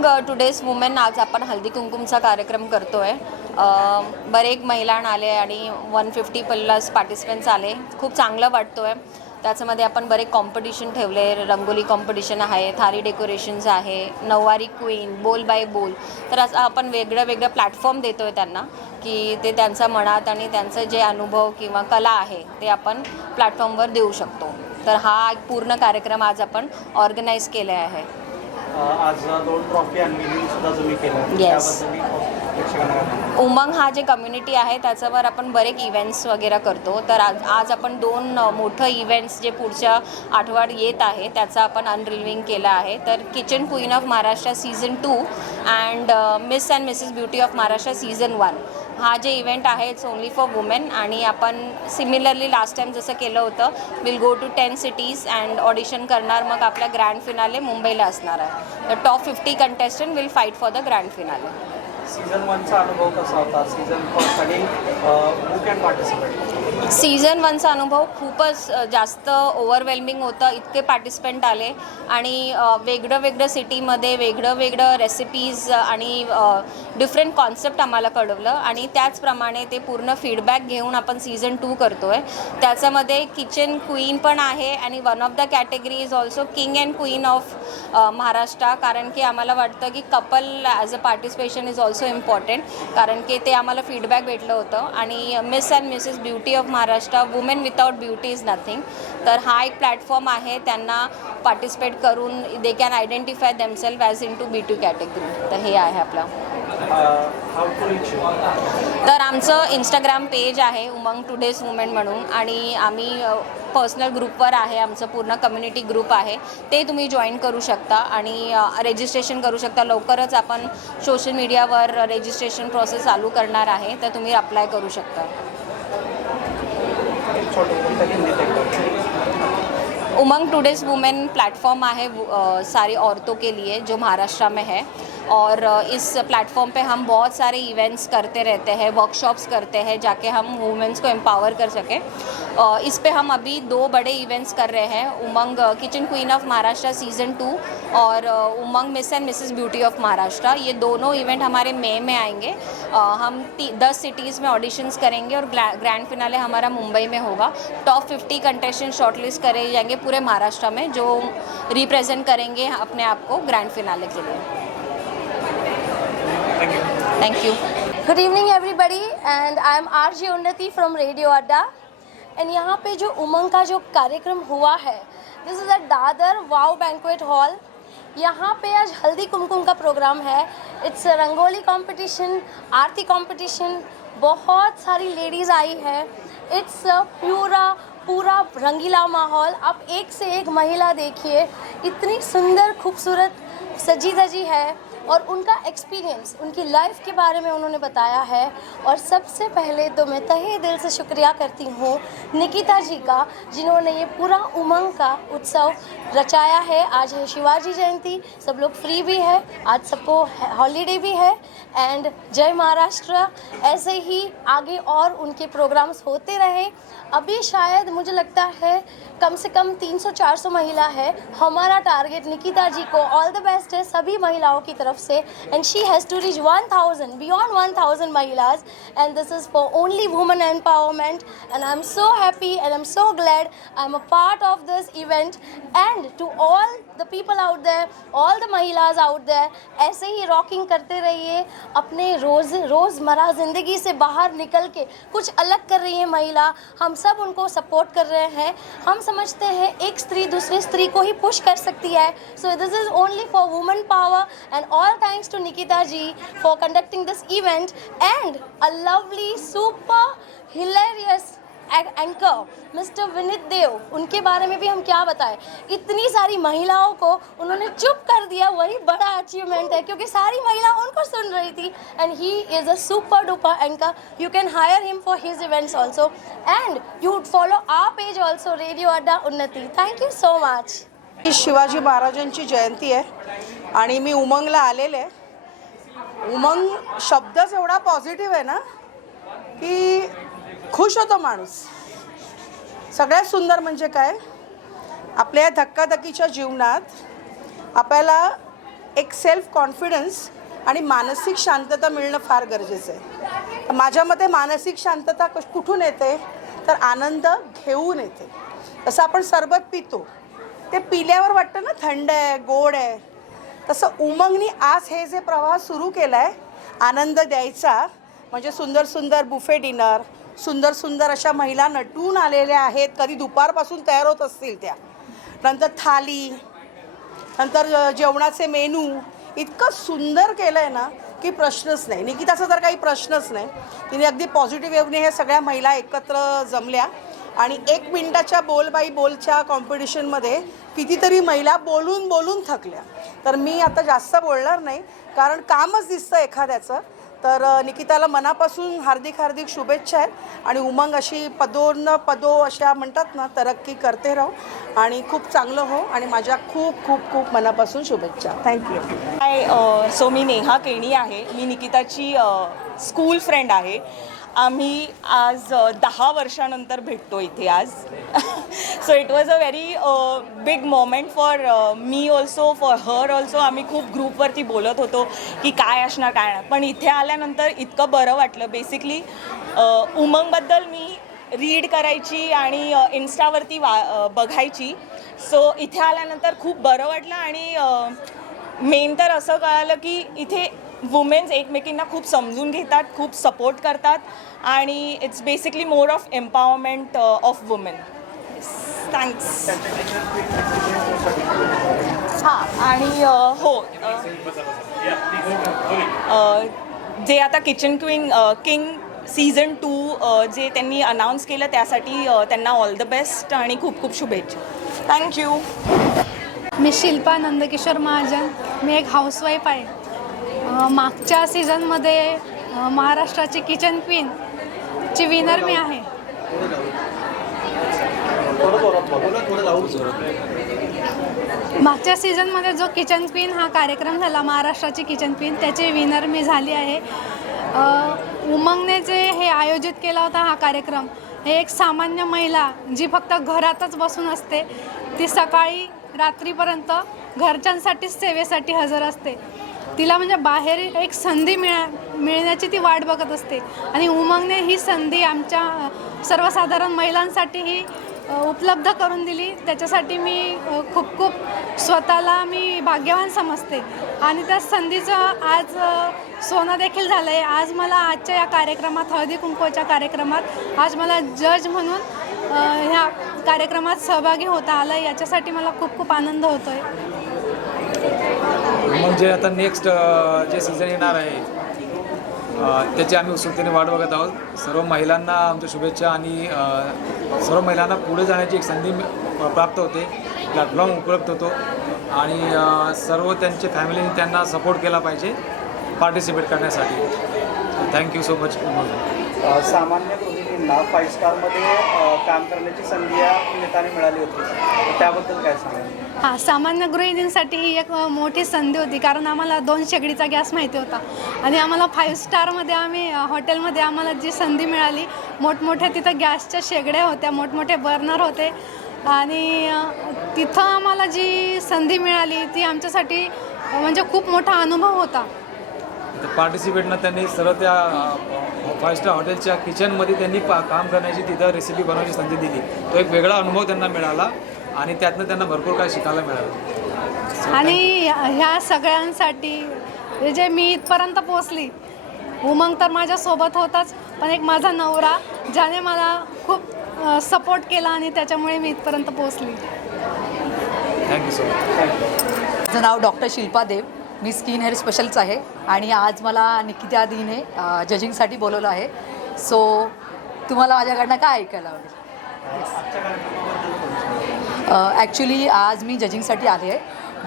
उमंग today's women आज आपण हल्दी कुंकुमचा कार्यक्रम करतो आहे. बरेच महिला आले आणि 150 प्लस पार्टिसिपंट्स आले. खूप चांगलं वाटतो आहे. त्याच्यामध्ये आपण बरेच कॉम्पिटिशन ठेवले. रंगोली कॉम्पिटिशन आहे, थारी डेकोरेशन्स आहे, नऊवारी क्वीन, बोल बाय बोल. तर असं आपण वेगळं प्लॅटफॉर्म देतो आहे त्यांना की ते त्यांच्या मनात आणि त्यांचं जे अनुभव किंवा कला आहे ते आपण प्लॅटफॉर्मवर देऊ शकतो. तर हा एक पूर्ण कार्यक्रम आज आपण ऑर्गनाईज केले आहे. आज 2 ट्रॉफी अनविलिंग सुद्धा तुम्ही केलं. उमंग हा जे कम्युनिटी आहे त्याच्यावर आपण बरेच इव्हेंट्स वगैरे करतो. तर आज आपण 2 मोठं इव्हेंट्स जे पुढच्या आठवड्यात येत आहे त्याचा आपण अनरिव्हिंग केलं आहे. तर kitchen queen of Maharashtra season 2 and miss and mrs beauty of Maharashtra season 1 हा जे इव्हेंट आहे इट्स ओन्ली फॉर वुमेन. आणि आपण सिमिलरली लास्ट टाईम जसं केलं होतं will go to 10 cities and audition करणार. मग आपल्या ग्रँड फिनाले मुंबईला असणार आहे. तर top 50 contestant will fight for the grand finale. Season 1चा अनुभव कसा होता? सीझन फर्स्ट आणि हू कॅन पार्टिसिपेट? सीझन 1चा अनुभव खूपच जास्त ओव्हरवेल्मिंग होतं. इतके पार्टिसिपंट आले आणि वेगळं सिटीमध्ये वेगळं रेसिपीज आणि डिफरंट कॉन्सेप्ट आम्हाला कळवलं. आणि त्याचप्रमाणे ते पूर्ण फीडबॅक घेऊन आपण सीझन 2 करतो आहे. त्याच्यामध्ये किचन क्वीन पण आहे आणि one of the category is also king and queen of Maharashtra. कारण की आम्हाला वाटतं की couple as a participation is also important. कारण की ते आम्हाला फीडबॅक भेटलं होतं. आणि miss and mrs beauty of Maharashtra women without beauty is nothing. तर हा एक प्लॅटफॉर्म आहे. त्यांना पार्टिसिपेट करून they can identify themselves as in to beauty category. तर हे आहे आपलं. तर आमचं इंस्टाग्राम पेज आहे उमंग टुडेज वुमेन म्हणून. आणि आम्ही पर्सनल ग्रुपवर आहे. आमचं पूर्ण कम्युनिटी ग्रुप आहे. ते तुम्ही जॉईन करू शकता आणि रजिस्ट्रेशन करू शकता. लवकरच आपण सोशल मीडियावर रजिस्ट्रेशन प्रोसेस चालू करणार आहे. तर तुम्ही अप्लाय करू शकता. उमंग टुडेज वुमेन प्लेटफॉर्म है सारी औरतों के लिए जो महाराष्ट्र में है. और इस प्लेटफॉर्म पे हम बहुत सारे इवेंट्स करते रहते हैं, वर्कशॉप्स करते हैं जाके हम वुमेन्स को एम्पावर कर सकें. इस पे हम अभी 2 बड़े इवेंट्स कर रहे हैं. Umang kitchen queen of Maharashtra season 2 और Umang miss and Mrs beauty of Maharashtra. ये दोनों इवेंट हमारे मई में आएंगे. हम 10 सिटीज़ में ऑडिशंस करेंगे और ग्रैंड फिनाले हमारा मुंबई में होगा. टॉप 50 कंटेस्टेंट शॉर्टलिस्ट करे जाएंगे पूरे महाराष्ट्र में जो रिप्रेजेंट करेंगे अपने आप को ग्रैंड फिनाले के लिए. Thank you. Good evening everybody and I am RJ उन्नति from Radio Adda. And यहाँ पे जो उमंग का जो कार्यक्रम हुआ है, this is at Dadar wow banquet hall. यहाँ पे आज हल्दी कुमकुम का प्रोग्राम है. It's rangoli competition, Aarti competition, बहुत सारी लेडीज़ आई है. इट्स पूरा रंगीला माहौल. आप एक से एक महिला देखिए, इतनी सुंदर खूबसूरत सजी धजी है और उनका एक्सपीरियंस, उनकी लाइफ के बारे में उन्होंने बताया है. और सबसे पहले तो मैं तहे दिल से शुक्रिया करती हूँ निकिता जी का, जिन्होंने ये पूरा उमंग का उत्सव रचाया है. आज है शिवाजी जयंती, सब लोग फ्री भी है, आज सबको हॉलीडे भी है. एंड जय महाराष्ट्र. ऐसे ही आगे और उनके प्रोग्राम्स होते रहे. अभी शायद मुझे लगता है कम से कम 300-400 महिला है. हमारा टारगेट निकिता जी को ऑल द बेस्ट है सभी महिलाओं की तरफ से. And she has to reach 1000 beyond 1000 महिलाज. And this is for only women empowerment. And I am so happy and I am so glad I am a part of this event. And to all the people out there, all the महिलाज out there, ऐसे ही rocking करते रहिए. अपने रोज़मर्रा ज़िंदगी से बाहर निकल के कुछ अलग कर रही है महिला. हम सब उनको सपोर्ट कर रहे हैं. हम समझते हैं एक स्त्री दूसरी स्त्री को ही पुश कर सकती है. So this is only for women power. And all thanks to Nikita ji for conducting this event. And a lovely super hilarious anchor mister Vineet Dev, उनके बारे में भी हम क्या बताएं. इतनी सारी महिलाओं को उन्होंने चुप कर दिया, वही बड़ा अचीवमेंट है क्योंकि सारी महिला उनको सुन रही थी. And he is a super duper anchor. You can hire him for his events also. And you would follow our page also, radio Adda Unnati. Thank you so much. Shivaji महाराजांची जयंती आहे आणि मी उमंगला आलेले. उमंग शब्दच एवढा पॉझिटिव्ह आहे ना की खुश होतो माणूस. सगळ्यात सुंदर म्हणजे काय, आपल्या धक्काधक्कीच्या जीवनात आपल्याला एक सेल्फ कॉन्फिडन्स आणि मानसिक शांतता मिळणं फार गरजेचं आहे. माझ्या मते मानसिक शांतता कुठून येते तर आनंद घेऊन येते. तसं आपण सरबत पितो, ते पिल्यावर वाटतं ना थंड आहे, गोड आहे. तसं उमंगनी आज हे जे प्रवाह सुरू केला आहे आनंद द्यायचा, म्हणजे सुंदर सुंदर बुफे डिनर, सुंदर सुंदर अशा महिला नटून आलेल्या आहेत, कधी दुपारपासून तयार होत असतील त्या, नंतर थाली, नंतर जेवणाचे मेनू इतकं सुंदर केलं आहे ना की प्रश्नच नाही. निकिताचा तर काही प्रश्नच नाही. तिने अगदी पॉझिटिव्ह वेवने ह्या सगळ्या महिला एकत्र जमल्या आणि 1 मिनिटाच्या बोल बाई बोलच्या कॉम्पिटिशनमध्ये कितीतरी महिला बोलून बोलून थकल्या. तर मी आता जास्त बोलणार नाही कारण कामच दिसतं एखाद्याचं. तर निकिताला मनापासून हार्दिक हार्दिक शुभेच्छा आहेत आणि उमंग अशी पदो अशा म्हणतात ना तरक्की करते राहू आणि खूप चांगलं हो आणि माझ्या खूप खूप खूप मनापासून शुभेच्छा. थँक्यू. सो मी नेहा केणी आहे. मी निकिताची स्कूल फ्रेंड आहे. आम्ही आज 10 वर्षानंतर भेटतो इथे आज. So it was a very big moment for me also, for her also. आम्ही खूप ग्रुपवरती बोलत होतो की काय असणार काय नाही, पण इथे आल्यानंतर इतकं बरं वाटलं. बेसिकली उमंगबद्दल मी रीड करायची आणि इन्स्टावरती बघायची. सो इथे आल्यानंतर खूप बरं वाटलं आणि मेन तर असं कळालं की इथे वुमेन्स एकमेकींना खूप समजून घेतात, खूप सपोर्ट करतात आणि it's basically more of empowerment of women. Thanks. हां आणि हो जे आता किचन किंग सीझन 2 जे त्यांनी अनाऊन्स केलं त्यासाठी त्यांना ऑल द बेस्ट आणि खूप खूप शुभेच्छा. थँक्यू. मी शिल्पा नंदकिशोर महाजन. मी एक हाऊसवाईफ आहे. मागच्या सीझनमध्ये महाराष्ट्राची किचन क्वीनची विनर मी आहे. मागच्या सीझनमध्ये जो किचन क्वीन हा कार्यक्रम झाला, महाराष्ट्राची किचन क्वीन, त्याची विनर मी झाली आहे. उमंगने जे हे आयोजित केला होता हा कार्यक्रम, हे एक सामान्य महिला जी फक्त घरातच बसून असते, ती सकाळी रात्रीपर्यंत घरच्यांसाठीच सेवेसाठी हजर असते. तिला म्हणजे बाहेर एक संधी मिळण्याची ती वाट बघत असते आणि उमंगने ही संधी आमच्या सर्वसाधारण महिलांसाठी ही उपलब्ध करून दिली. त्याच्यासाठी मी खूप खूप स्वतःला मी भाग्यवान समजते आणि त्या संधीचं आज सोनं देखील झालं आहे. आज मला आजच्या या कार्यक्रमात, हळदी कुंकूच्या कार्यक्रमात, आज मला जज म्हणून ह्या कार्यक्रमात सहभागी होता आलं. याच्यासाठी मला खूप खूप आनंद होतो आहे. मग जे आता नेक्स्ट जे सीझन येणार आहे त्याची आम्ही उत्सुकतेने वाट बघत आहोत. सर्व महिलांना आमच्या शुभेच्छा आणि सर्व महिलांना पुढे जाण्याची एक संधी प्राप्त होते, प्लॅटफॉर्म उपलब्ध होतो आणि सर्व त्यांचे फॅमिलीने त्यांना सपोर्ट केला पाहिजे पार्टिसिपेट करण्यासाठी. Thank you so much. सामान्य गृहिणींना 5 स्टारमध्ये काम करण्याची संधी या निमित्ताने मिळाली होती, त्याबद्दल काय सांगाल? हां, सामान्य गृहिणींसाठी ही एक मोठी संधी होती कारण आम्हाला 2 शेगडीचा गॅस माहिती होता आणि आम्हाला 5 स्टारमध्ये आम्ही हॉटेलमध्ये आम्हाला जी संधी मिळाली, मोठमोठ्या तिथं गॅसच्या शेगड्या होत्या, मोठमोठे बर्नर होते आणि तिथं आम्हाला जी संधी मिळाली ती आमच्यासाठी म्हणजे खूप मोठा अनुभव होता. पार्टिसिपेटनं त्यांनी सर्व त्या 5 स्टार हॉटेलच्या किचनमध्ये त्यांनी काम करण्याची, तिथं रेसिपी बनवण्याची संधी दिली. तो एक वेगळा अनुभव त्यांना मिळाला आणि त्यातनं त्यांना भरपूर काही शिकायला मिळालं. आणि ह्या सगळ्यांसाठी जे मी इथपर्यंत पोचली, उमंग तर माझ्यासोबत होताच, पण एक माझा नवरा ज्याने मला खूप सपोर्ट केला आणि त्याच्यामुळे मी इथपर्यंत पोचली. Thank you so much. माझं नाव डॉक्टर शिल्पा देव. मी स्किन हेअर स्पेशलिस्ट आहे आणि आज मला निकिता दीने जजिंगसाठी बोलवलं आहे. सो तुम्हाला माझ्याकडनं काय ऐकायला आवडेल? ॲक्च्युली आज मी जजिंगसाठी आले आहे,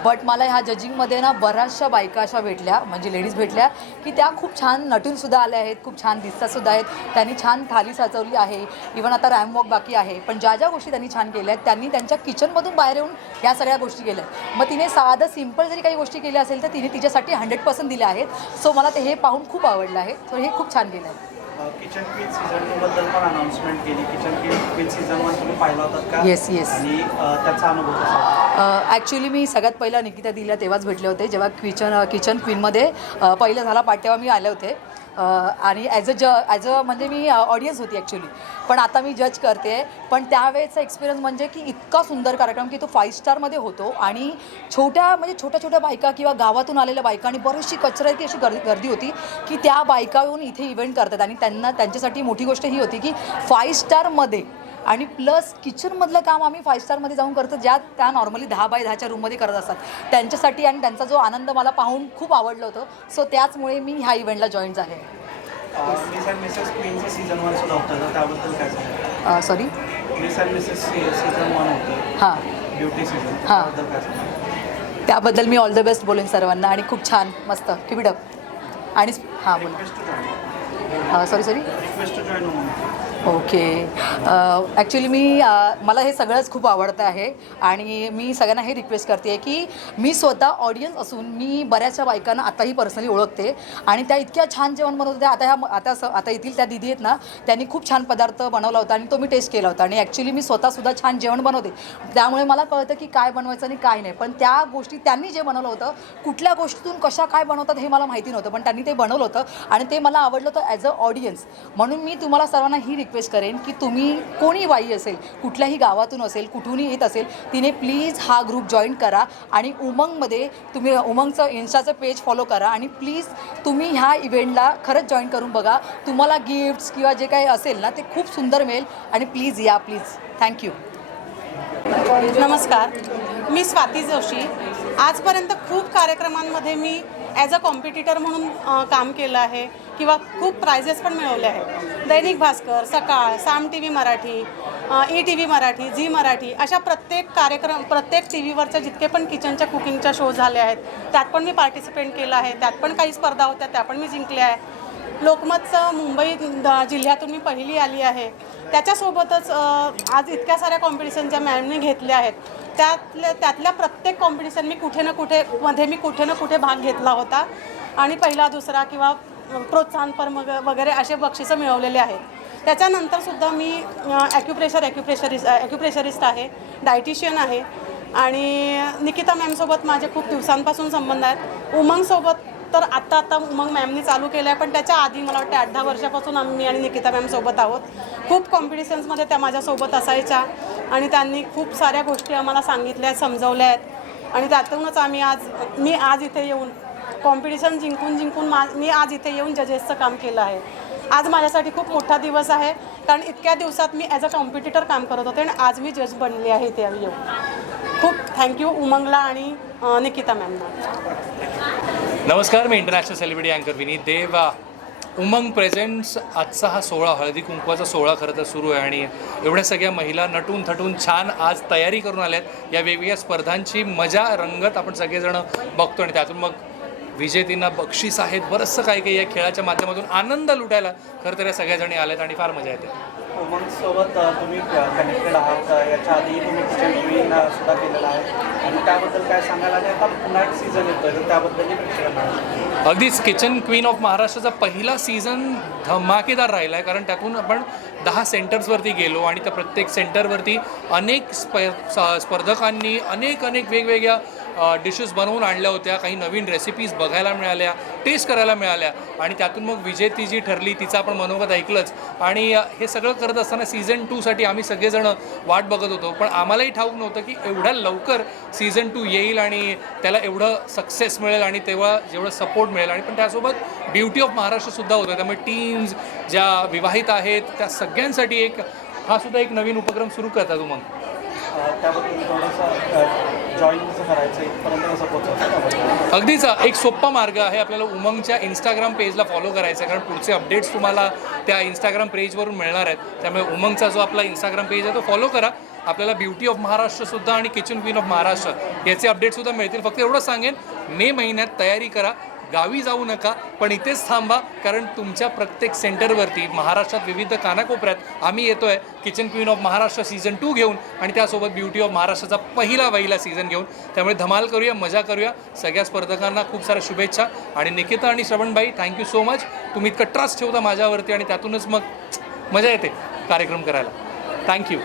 बट मला ह्या जजिंगमध्ये ना बऱ्याचशा बायका अशा भेटल्या, म्हणजे लेडीज भेटल्या की त्या खूप छान नटूनसुद्धा आल्या आहेत, खूप छान दिसतातसुद्धा आहेत. त्यांनी छान थाली सजवली आहे, इवन आता रॅम वॉक बाकी आहे. पण ज्या ज्या गोष्टी त्यांनी छान केल्या आहेत, त्यांनी त्यांच्या किचनमधून बाहेर येऊन ह्या सगळ्या गोष्टी केल्या आहेत. मग तिने साधं सिम्पल जरी काही गोष्टी केल्या असेल तर तिने तिच्यासाठी 100% दिल्या आहेत. सो मला ते हे पाहून खूप आवडलं आहे. सो हे खूप छान केलं आहे. किचन क्वीन सीझन 2 बद्दल पण अनाउन्समेंट केली. किचन क्वीन सीझन 1 तुम्ही पाहिला होतात का? Yes yes. आणि त्याचा अनुभव कसा? ॲक्च्युली मी सगळ्यात पहिला निकिता दिला तेव्हाच भेटले होते, जेव्हा किचन क्वीनमध्ये पहिलं झाला पार्ट तेव्हा मी आले होते. आणि ॲज अ म्हणजे मी ऑडियन्स होती ॲक्च्युली, पण आता मी जज करते. पण त्यावेळेचा एक्सपिरियन्स म्हणजे की इतका सुंदर कार्यक्रम की तो 5 स्टारमध्ये होतो आणि छोट्या छोट्या बायका किंवा गावातून आलेल्या बायका आणि बरीचशी कचऱ्याची अशी गर्दी होती की त्या बायका येऊन इथे इव्हेंट करतात. आणि त्यांच्यासाठी मोठी गोष्ट ही होती की 5 स्टारमध्ये आणि प्लस किचनमधलं काम आम्ही 5 स्टारमध्ये जाऊन करतो, त्या नॉर्मली 10 बाय 10च्या रूममध्ये करत असतात. त्यांच्यासाठी आणि त्यांचा जो आनंद मला पाहून खूप आवडलं होतं. सो त्याचमुळे मी ह्या इव्हेंटला जॉईन झाले. मिस अँड मिसेस क्वीनचं सीझन 1 सुद्धा होतं, तर त्याबद्दल काय सांगा? Sorry, miss and Mrs season 1 होतं, हां ब्युटी सीझन, हां. त्याबद्दल काय सांगा? त्याबद्दल मी ऑल द बेस्ट बोलेन सर्वांना आणि खूप छान मस्त कीप इट अप. आणि हां बोला. Sorry request to join Umang. Okay. Actually मला हे सगळंच खूप आवडतं आहे आणि मी सगळ्यांना हे रिक्वेस्ट करते आहे की मी स्वतः ऑडियन्स असून मी बऱ्याचशा बायकांना आताही पर्सनली ओळखते आणि त्या इतक्या छान जेवण बनवत होत्या. आता येथील त्या दिदी आहेत ना, त्यांनी खूप छान पदार्थ बनवला होता आणि तो मी टेस्ट केला होता. आणि ॲक्च्युली मी स्वतःसुद्धा छान जेवण बनवते, त्यामुळे मला कळतं की काय बनवायचं आणि काय नाही. पण त्या गोष्टी त्यांनी जे बनवलं होतं, कुठल्या गोष्टीतून कशा काय बनवतात हे मला माहिती नव्हतं, पण त्यांनी ते बनवलं होतं आणि ते मला आवडलं होतं ॲज अ ऑडियन्स. म्हणून मी तुम्हाला सर्वांना ही रिक्वेस्ट करेन की तुम्ही कोणी बाई असेल, कुठल्याही गावातून असेल, कुठूनही येत असेल, तिने प्लीज हा ग्रुप जॉईन करा आणि उमंगमध्ये तुम्ही उमंगचं इन्स्टाचं पेज फॉलो करा आणि प्लीज तुम्ही ह्या इव्हेंटला खरंच जॉईन करून बघा. तुम्हाला गिफ्ट्स किंवा जे काही असेल ना ते खूप सुंदर मिळेल आणि प्लीज या प्लीज. थँक्यू. नमस्कार, मी स्वाती जोशी. आजपर्यंत खूप कार्यक्रमांमध्ये मी ॲज अ कॉम्पिटिटर म्हणून काम केलं आहे किंवा खूप प्राइजेस पण मिळवले आहेत. Dainik Bhaskar, Sakal, Saam T V Marathi, ETV Marathi, Zee Marathi अशा प्रत्येक टी व्हीवरच्या जितके पण किचनच्या कुकिंगच्या शो झाले आहेत त्यात पण मी पार्टिसिपेट केलं आहे. त्यात पण काही स्पर्धा होत्या, त्या पण मी जिंकल्या आहे. लोकमतचं मुंबई जिल्ह्यातून मी पहिली आली आहे. त्याच्यासोबतच आज इतक्या साऱ्या कॉम्पिटिशनच्या मॅमनी घेतल्या आहेत. त्यातल्या प्रत्येक कॉम्पिटिशन मी कुठे ना कुठे भाग घेतला होता आणि पहिला दुसरा किंवा प्रोत्साहनपर वगैरे असे बक्षिसं मिळवलेले आहेत. त्याच्यानंतरसुद्धा मी ॲक्युप्रेशरिस्ट आहे, डायटिशियन आहे आणि निकिता मॅमसोबत माझे खूप दिवसांपासून संबंध आहेत. उमंगसोबत तर आत्ता उमंग मॅमनी चालू केलं आहे, पण त्याच्या आधी मला वाटतं 8-10 वर्षापासून मी आणि निकिता मॅमसोबत आहोत. खूप कॉम्पिटिशन्समध्ये त्या माझ्यासोबत असायच्या आणि त्यांनी खूप साऱ्या गोष्टी आम्हाला सांगितल्या आहेत, समजवल्या आहेत आणि त्यातूनच मी आज इथे येऊन कॉम्पिटिशन जिंकून मी आज इथे येऊन जजेसचं काम केलं आहे. आज माझ्यासाठी खूप मोठा दिवस आहे, कारण इतक्या दिवसात मी ॲज अ कॉम्पिटिटर काम करत होते आणि आज मी जज बनले आहे इथे येऊन. खूप थँक्यू उमंगला आणि निकिता मॅमना. नमस्कार, मी इंटरनॅशनल सेलिब्रिटी अँकर विनीत देव. उमंग प्रेझेंट्स आजचा हा सोहळा, हळदी कुंकवाचा सोहळा खरं तर सुरू आहे आणि एवढ्या सगळ्या महिला नटून थटून छान आज तयारी करून आल्यात. या वेगवेगळ्या स्पर्धांची मजा रंगत आपण सगळेजण बघतो आणि त्यातून मग विजेतींना बक्षीस आहेत, बरंचसं काही या खेळाच्या माध्यमातून आनंद लुटायला खरं तर या सगळ्याजणी आल्यात आणि फार मजा येते. उमंगसोबत तुम्ही कनेक्टेड आहात, याच्या आधी तुम्ही किचन क्वीन सुद्धा केलेला आहे आणि त्याबद्दल काय सांगायला आणि आता पुन्हा एक सीझन येतोय तर त्याबद्दलही प्रेक्षकांना. अगदीच किचन क्वीन ऑफ महाराष्ट्राचा पहिला सीझन धमाकेदार राहिला आहे, कारण त्यातून आपण 10 सेंटर्सवरती गेलो आणि त्या प्रत्येक सेंटरवरती अनेक स्पर्धकांनी अनेक वेगवेगळ्या डिशेस बनवून आणल्या होत्या. काही नवीन रेसिपीज बघायला मिळाल्या, टेस्ट करायला मिळाल्या आणि त्यातून मग विजेती जी ठरली तिचं आपण मनोगत ऐकलंच. आणि हे सगळं करत असताना सीझन 2साठी आम्ही सगळेजण वाट बघत होतो, पण आम्हालाही ठाऊक नव्हतं की एवढ्या लवकर सीझन 2 येईल आणि त्याला एवढं सक्सेस मिळेल आणि तेव्हा जेवढं सपोर्ट मिळेल. आणि पण त्यासोबत ब्युटी ऑफ महाराष्ट्रसुद्धा होतं, त्यामुळे टीम्स ज्या विवाहित आहेत त्या सगळ्यांसाठी हा सुद्धा एक नवीन उपक्रम सुरू करतात उमंग. त्याबद्दल थोडंसं जॉईन कसं करायचं, इथपर्यंत कसं पोहोचायचं? अगदीच एक सोपा मार्ग आहे, आपल्याला उमंगच्या इंस्टाग्राम पेजला फॉलो करायचं आहे, कारण पुढचे अपडेट्स तुम्हाला त्या इंस्टाग्राम पेजवरून मिळणार आहेत. त्यामुळे उमंगचा जो आपला इंस्टाग्राम पेज आहे तो फॉलो करा. आपल्याला ब्युटी ऑफ महाराष्ट्रसुद्धा आणि किचन क्वीन ऑफ महाराष्ट्र याचे अपडेट्ससुद्धा मिळतील. फक्त एवढं सांगेन, मे महिन्यात तयारी करा, गावी जाऊ नका, पण इथेच थांबा, कारण तुमच्या प्रत्येक सेंटरवरती महाराष्ट्रात विविध कानाकोपऱ्यात आम्ही येतो आहे kitchen queen of Maharashtra season 2 घेऊन आणि त्यासोबत ब्युटी ऑफ महाराष्ट्राचा पहिला सीझन घेऊन. त्यामुळे धमाल करूया, मजा करूया. सगळ्या स्पर्धकांना खूप साऱ्या शुभेच्छा आणि निकिता आणि श्रवणबाई थँक्यू सो मच. तुम्ही इतकं ट्रस्ट ठेवता माझ्यावरती आणि त्यातूनच मग मजा येते कार्यक्रम करायला. थँक्यू.